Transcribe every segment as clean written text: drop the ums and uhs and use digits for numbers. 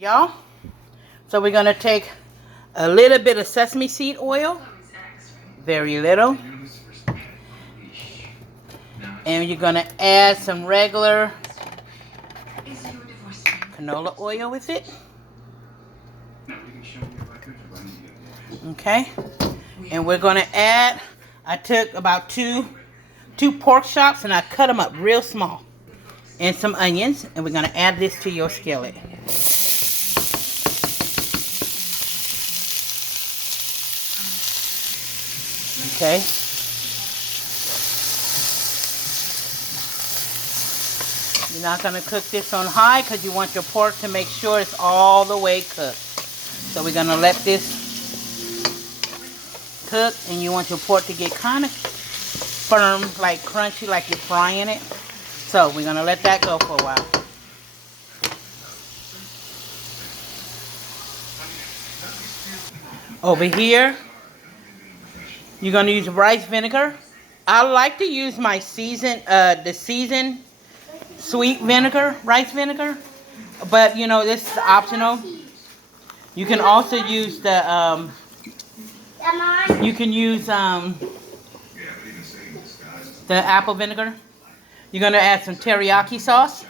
Y'all, so we're gonna take a little bit of sesame seed oil, very little, and you're gonna add some regular canola oil with it. Okay, and we're gonna add, I took about two pork chops and I cut them up real small, and some onions, and we're gonna add this to your skillet. Okay. You're not going to cook this on high because you want your pork to make sure it's all the way cooked. So we're going to let this cook, and you want your pork to get kind of firm, like crunchy, like you're frying it. So we're going to let that go for a while. Over here, you're going to use rice vinegar. I like to use my seasoned sweet vinegar, rice vinegar, but you know, this is optional. You can also use the the apple vinegar. You're gonna add some teriyaki sauce,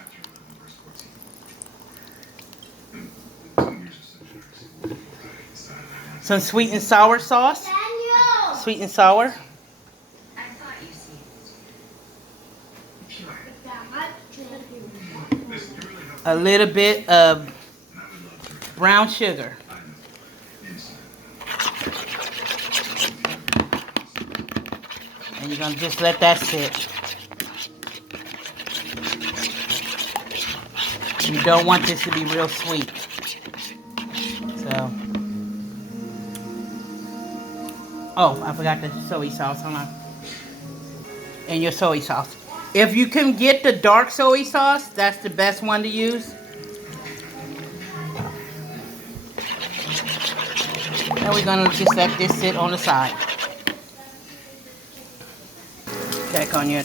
some sweet and sour sauce, sweet and sour. A little bit of brown sugar. And you're going to just let that sit. You don't want this to be real sweet. So. Oh, I forgot the soy sauce. Hold on. And your soy sauce. If you can get the dark soy sauce, that's the best one to use. And we're going to just let this sit on the side. Check on your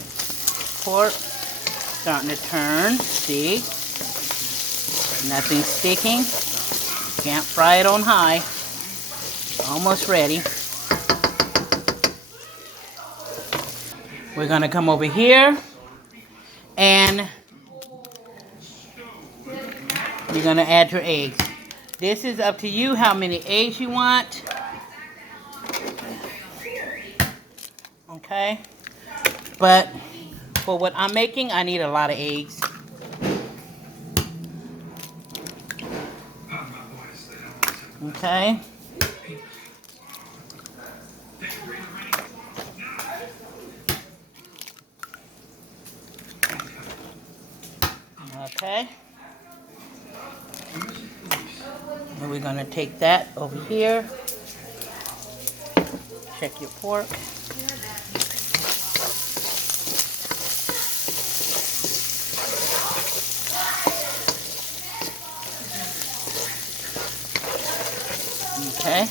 pork. Starting to turn. See? Nothing's sticking. Can't fry it on high. Almost ready. We're going to come over here. And you're going to add your eggs. This is up to you how many eggs you want. Okay. But for what I'm making, I need a lot of eggs. Okay. Okay. And we're going to take that over here. Check your pork. Okay.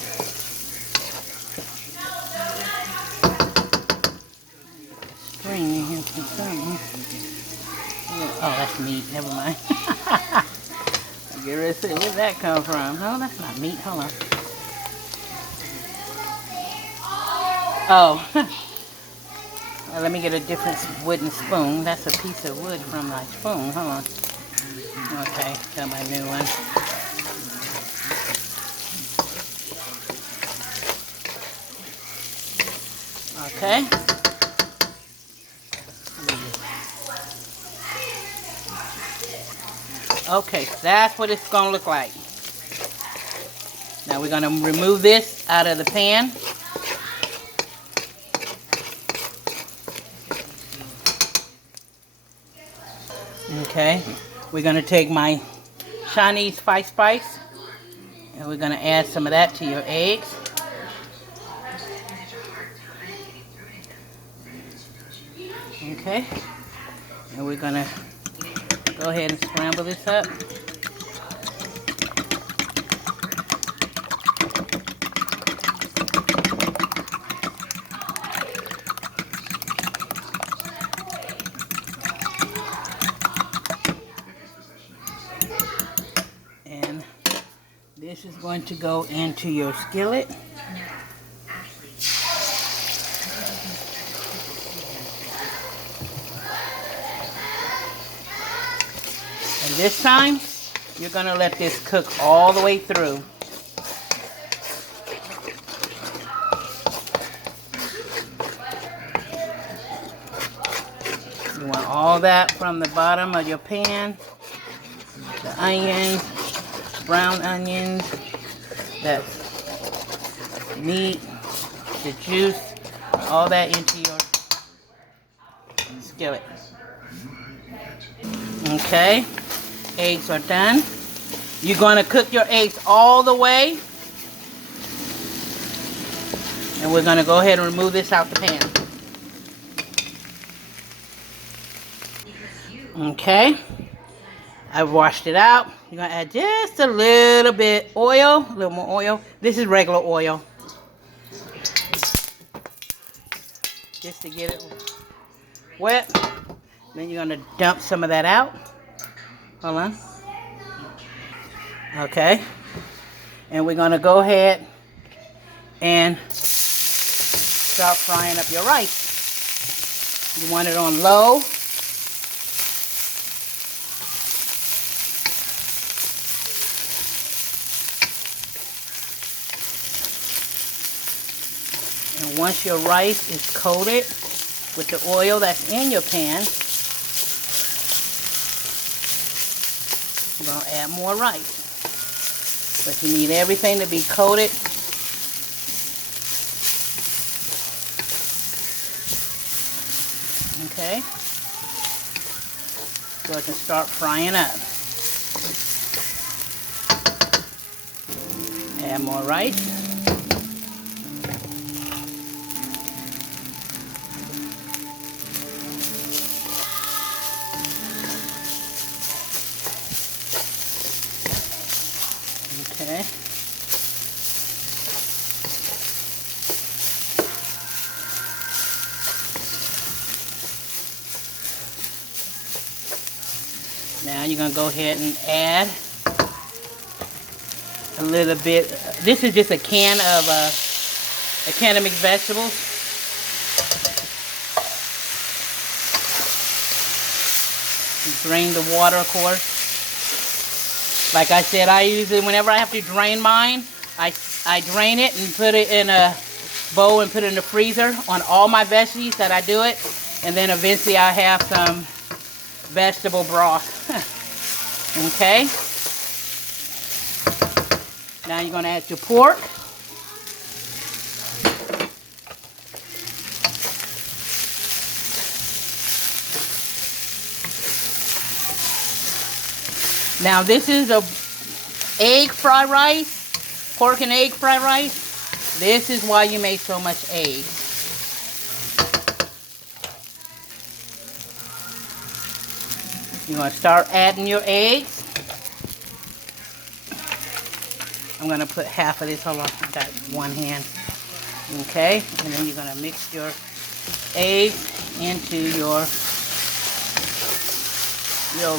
String in here for something. Oh, that's meat. Never mind. I get ready to say, where'd that come from? Oh, that's not meat. Hold on. Oh. Well, let me get a different wooden spoon. That's a piece of wood from my spoon. Hold on. Okay, got my new one. Okay. Okay, so that's what it's going to look like. Now we're going to remove this out of the pan. Okay, we're going to take my Chinese spice and we're going to add some of that to your eggs. Okay, and we're going to go ahead and scramble this up. And This is going to go into your skillet. And this time, you're going to let this cook all the way through. You want all that from the bottom of your pan. The onions, brown onions, that meat, the juice, all that into your skillet. Okay, eggs are done. You're going to cook your eggs all the way. And we're going to go ahead and remove this out the pan. Okay, I've washed it out. You're going to add just a little bit oil, a little more oil. This is regular oil. Just to get it wet. Then you're going to dump some of that out. Hold on. Okay. And we're going to go ahead and start frying up your rice. You want it on low. And once your rice is coated with the oil that's in your pan, you're going to add more rice. But you need everything to be coated. Okay. So it can start frying up. Add more rice. Okay. Now you're going to go ahead and add a little bit. This is just a can of mixed vegetables. Drain the water, of course. Like I said, I usually, whenever I have to drain mine, I drain it and put it in a bowl and put it in the freezer on all my veggies that I do it. And then eventually I have some vegetable broth. Okay. Now you're going to add your pork. Now this is a egg fried rice, pork and egg fried rice. This is why you make so much eggs. You're going to start adding your eggs. I'm going to put half of this, hold on, I got one hand. Okay, and then you're going to mix your eggs into your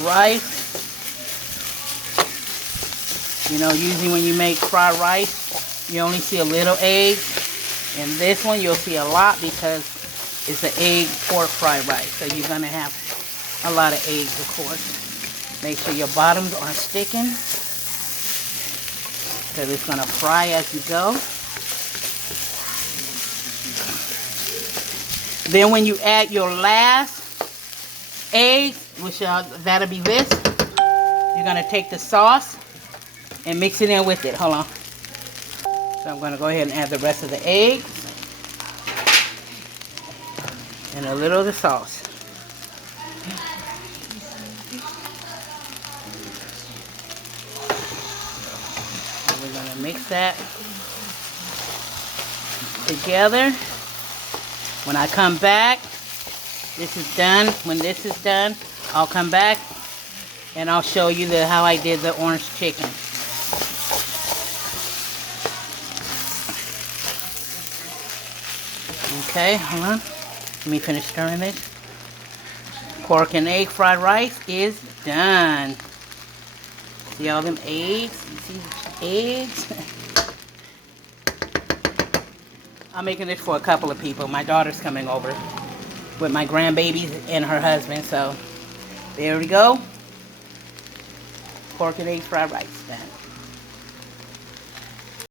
rice. You know, usually when you make fried rice, you only see a little egg. And this one, you'll see a lot because it's an egg pork fried rice. So you're going to have a lot of eggs, of course. Make sure your bottoms aren't sticking, because it's going to fry as you go. Then when you add your last egg, which that'll be this, you're going to take the sauce and mix it in with it. Hold on. So I'm going to go ahead and add the rest of the eggs and a little of the sauce. And we're going to mix that together. When I come back, this is done. When this is done, I'll come back and I'll show you how I did the orange chicken. Okay, hold on. Let me finish stirring this. Pork and egg fried rice is done. See all them eggs? You see eggs. I'm making this for a couple of people. My daughter's coming over with my grandbabies and her husband. So there we go. Pork and eggs fried rice done.